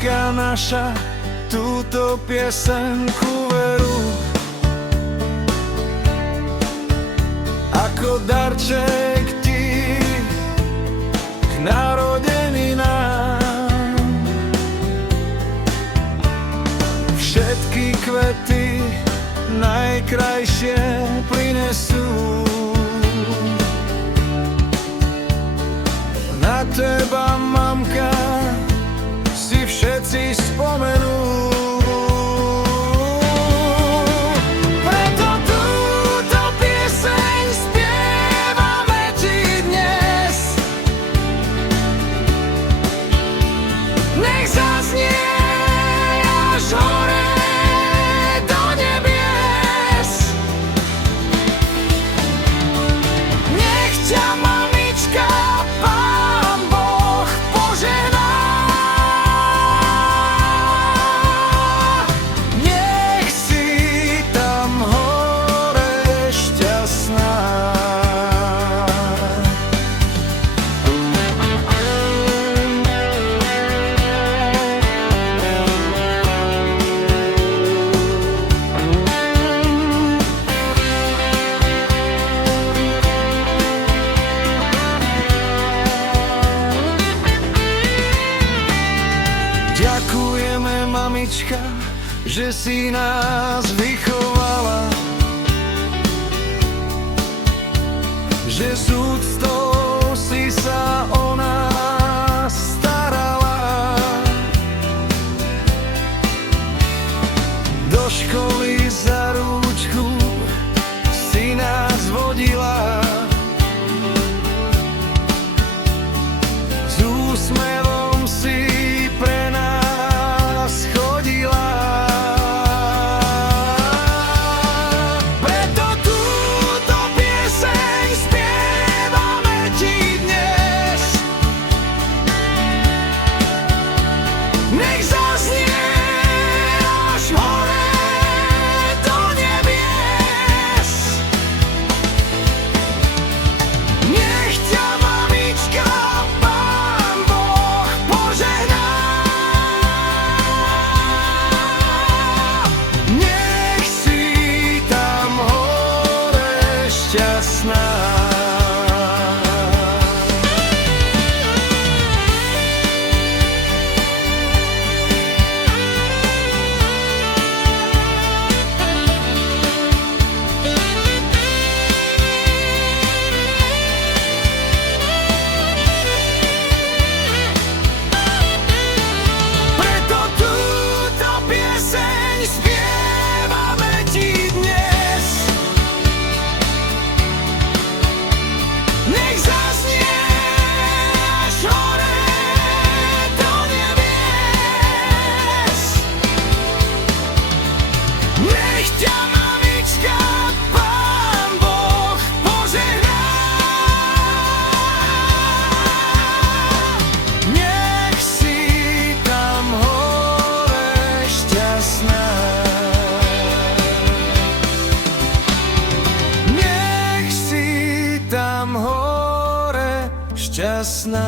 mamička naša túto piesenku veru ako darček ti k narodeninám. Všetky kvety najkrajšie prinesú, na teba, mamka, si všetci spomenú. Preto túto pieseň spievame ti dnes. Nech zaznie až hore do nebies. Nech ťa mamička Pán Boh požehná. Nech si tam hore šťastná. Ďakujeme, mamička, že si nás vychovala, že s úctou si sa o nás starala. Do školy za rúčku si nás vodila, s úsmevom si pre nás chodila. Preto túto pieseň spievame ti dnes. Nech zaznie až hore do nebies. Nech ťa mamička Pán Boh požehná. Nech si tam hore šťastná. Preto túto pieseň spievame ti dnes. Nech zaznie až hore do nebies. Nech ťa mamička Pán Boh požehná. Nech si tam hore šťastná. Nech si tam hore šťastná.